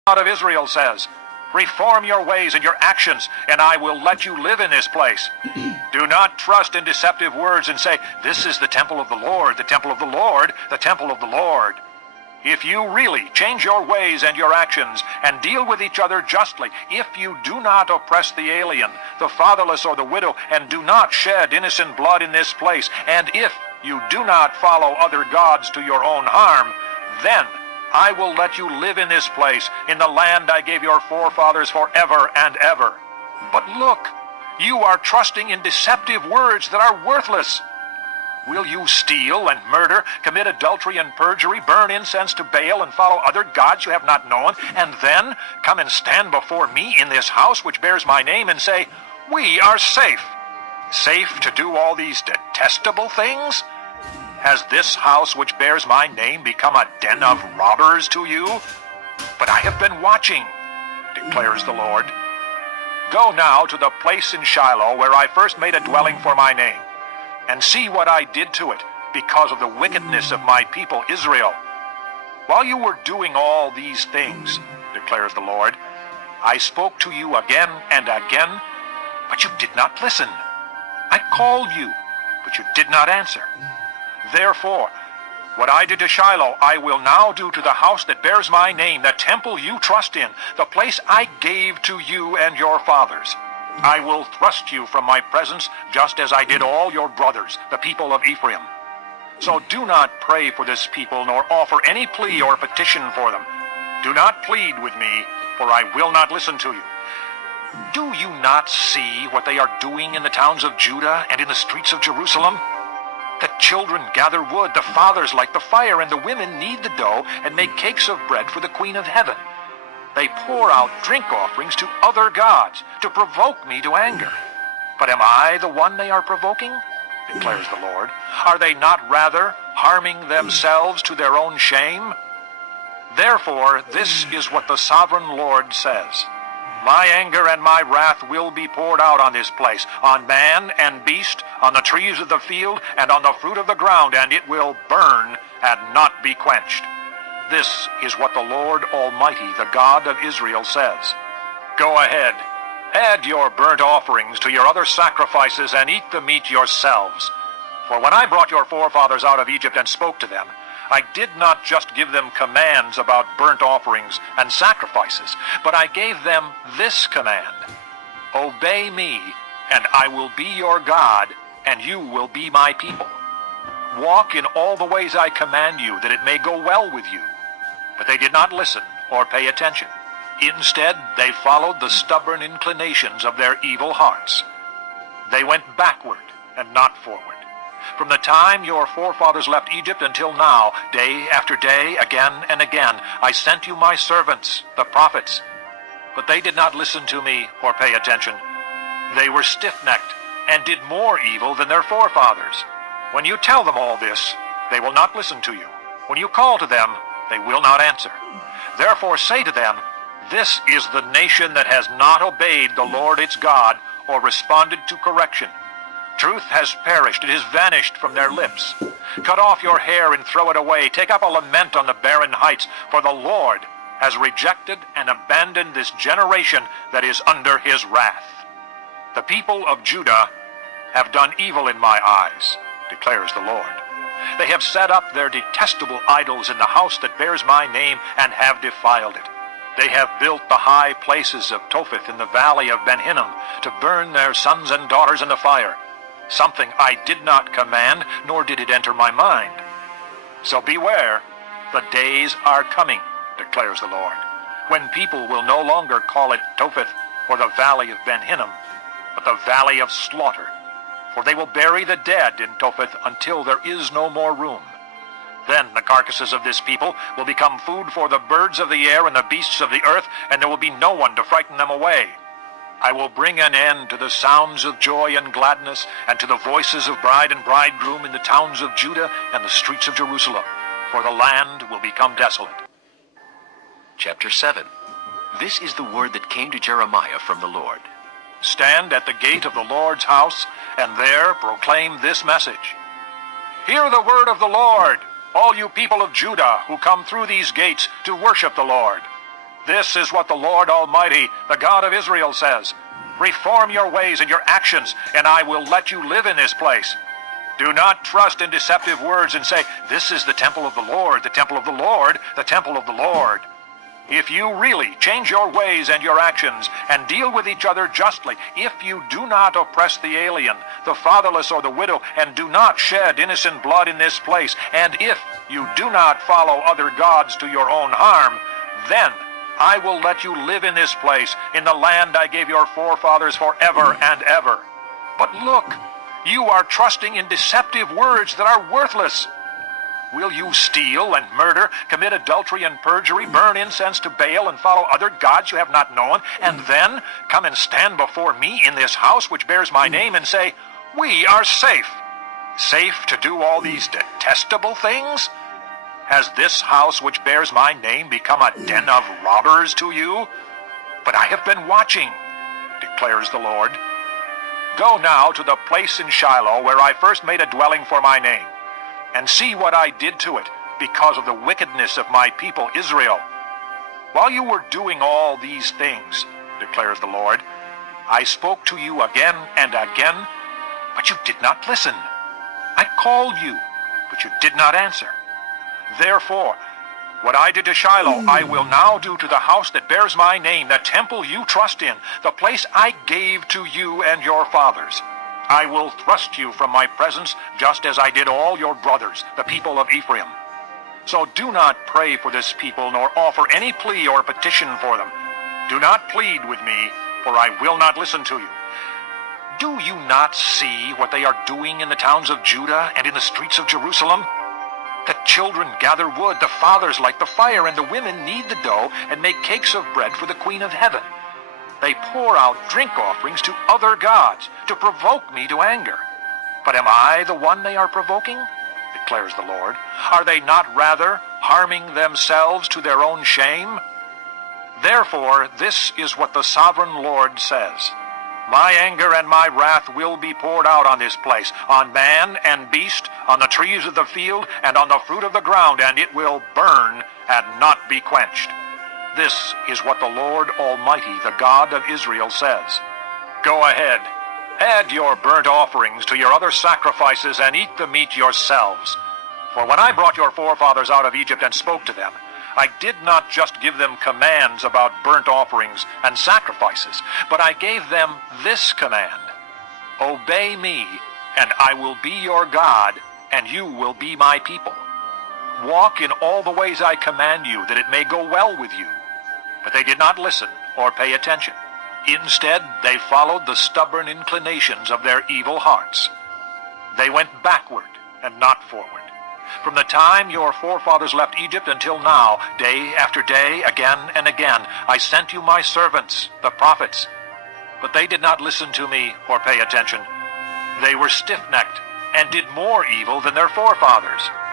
God of Israel says, reform your ways and your actions, and I will let you live in this place. Do not trust in deceptive words and say, this is the temple of the Lord, the temple of the Lord, the temple of the Lord. If you really change your ways and your actions and deal with each other justly, if you do not oppress the alien, the fatherless, or the widow, and do not shed innocent blood in this place, and if you do not follow other gods to your own harm, then I will let you live in this place, in the land I gave your forefathers forever and ever. But look, you are trusting in deceptive words that are worthless. Will you steal and murder, commit adultery and perjury, burn incense to Baal, and follow other gods you have not known, and then come and stand before me in this house which bears my name and say, we are safe? Safe to do all these detestable things? Has this house which bears my name become a den of robbers to you? But I have been watching, declares the Lord. Go now to the place in Shiloh where I first made a dwelling for my name, and see what I did to it because of the wickedness of my people Israel. While you were doing all these things, declares the Lord, I spoke to you again and again, but you did not listen. I called you, but you did not answer. Therefore, what I did to Shiloh, I will now do to the house that bears my name, the temple you trust in, the place I gave to you and your fathers. I will thrust you from my presence, just as I did all your brothers, the people of Ephraim. So do not pray for this people, nor offer any plea or petition for them. Do not plead with me, for I will not listen to you. Do you not see what they are doing in the towns of Judah and in the streets of Jerusalem? The children gather wood, the fathers light the fire, and the women knead the dough and make cakes of bread for the Queen of Heaven. They pour out drink offerings to other gods to provoke me to anger. But am I the one they are provoking? Declares the Lord. Are they not rather harming themselves to their own shame? Therefore, this is what the sovereign Lord says. My anger and my wrath will be poured out on this place, on man and beast, on the trees of the field, and on the fruit of the ground, and it will burn and not be quenched. This is what the Lord Almighty, the God of Israel, says. Go ahead, add your burnt offerings to your other sacrifices, and eat the meat yourselves. For when I brought your forefathers out of Egypt and spoke to them, I did not just give them commands about burnt offerings and sacrifices, but I gave them this command: obey me, and I will be your God, and you will be my people. Walk in all the ways I command you, that it may go well with you. But they did not listen or pay attention. Instead, they followed the stubborn inclinations of their evil hearts. They went backward and not forward. From the time your forefathers left Egypt until now, day after day, again and again, I sent you my servants, the prophets. But they did not listen to me or pay attention. They were stiff-necked and did more evil than their forefathers. When you tell them all this, they will not listen to you. When you call to them, they will not answer. Therefore say to them, this is the nation that has not obeyed the Lord its God or responded to correction. Truth has perished, it has vanished from their lips. Cut off your hair and throw it away. Take up a lament on the barren heights, for the Lord has rejected and abandoned this generation that is under his wrath. The people of Judah have done evil in my eyes, declares the Lord. They have set up their detestable idols in the house that bears my name and have defiled it. They have built the high places of Topheth in the valley of Ben Hinnom to burn their sons and daughters in the fire, something I did not command, nor did it enter my mind. So beware, the days are coming, declares the Lord, when people will no longer call it Topheth or the valley of Ben Hinnom, but the valley of slaughter. For they will bury the dead in Topheth until there is no more room. Then the carcasses of this people will become food for the birds of the air and the beasts of the earth, and there will be no one to frighten them away. I will bring an end to the sounds of joy and gladness, and to the voices of bride and bridegroom in the towns of Judah and the streets of Jerusalem, for the land will become desolate. Chapter 7. This is the word that came to Jeremiah from the Lord. Stand at the gate of the Lord's house, and there proclaim this message. Hear the word of the Lord, all you people of Judah who come through these gates to worship the Lord. This is what the Lord Almighty, the God of Israel, says. Reform your ways and your actions, and I will let you live in this place. Do not trust in deceptive words and say, this is the temple of the Lord, the temple of the Lord, the temple of the Lord. If you really change your ways and your actions and deal with each other justly, if you do not oppress the alien, the fatherless, or the widow, and do not shed innocent blood in this place, and if you do not follow other gods to your own harm, then I will let you live in this place, in the land I gave your forefathers forever and ever. But look, you are trusting in deceptive words that are worthless. Will you steal and murder, commit adultery and perjury, burn incense to Baal, and follow other gods you have not known, and then come and stand before me in this house which bears my name and say, we are safe? Safe to do all these detestable things? Has this house which bears my name become a den of robbers to you? But I have been watching, declares the Lord. Go now to the place in Shiloh where I first made a dwelling for my name, and see what I did to it because of the wickedness of my people Israel. While you were doing all these things, declares the Lord, I spoke to you again and again, but you did not listen. I called you, but you did not answer. Therefore, what I did to Shiloh, I will now do to the house that bears my name, the temple you trust in, the place I gave to you and your fathers. I will thrust you from my presence, just as I did all your brothers, the people of Ephraim. So do not pray for this people, nor offer any plea or petition for them. Do not plead with me, for I will not listen to you. Do you not see what they are doing in the towns of Judah and in the streets of Jerusalem? The children gather wood, the fathers light the fire, and the women knead the dough and make cakes of bread for the Queen of Heaven. They pour out drink offerings to other gods to provoke me to anger. But am I the one they are provoking? Declares the Lord. Are they not rather harming themselves to their own shame? Therefore, this is what the sovereign Lord says. My anger and my wrath will be poured out on this place, on man and beast, on the trees of the field, and on the fruit of the ground, and it will burn and not be quenched. This is what the Lord Almighty, the God of Israel, says. Go ahead, add your burnt offerings to your other sacrifices, and eat the meat yourselves. For when I brought your forefathers out of Egypt and spoke to them, I did not just give them commands about burnt offerings and sacrifices, but I gave them this command: obey me, and I will be your God, and you will be my people. Walk in all the ways I command you, that it may go well with you. But they did not listen or pay attention. Instead, they followed the stubborn inclinations of their evil hearts. They went backward and not forward. From the time your forefathers left Egypt until now, day after day, again and again, I sent you my servants, the prophets. But they did not listen to me or pay attention. They were stiff-necked and did more evil than their forefathers.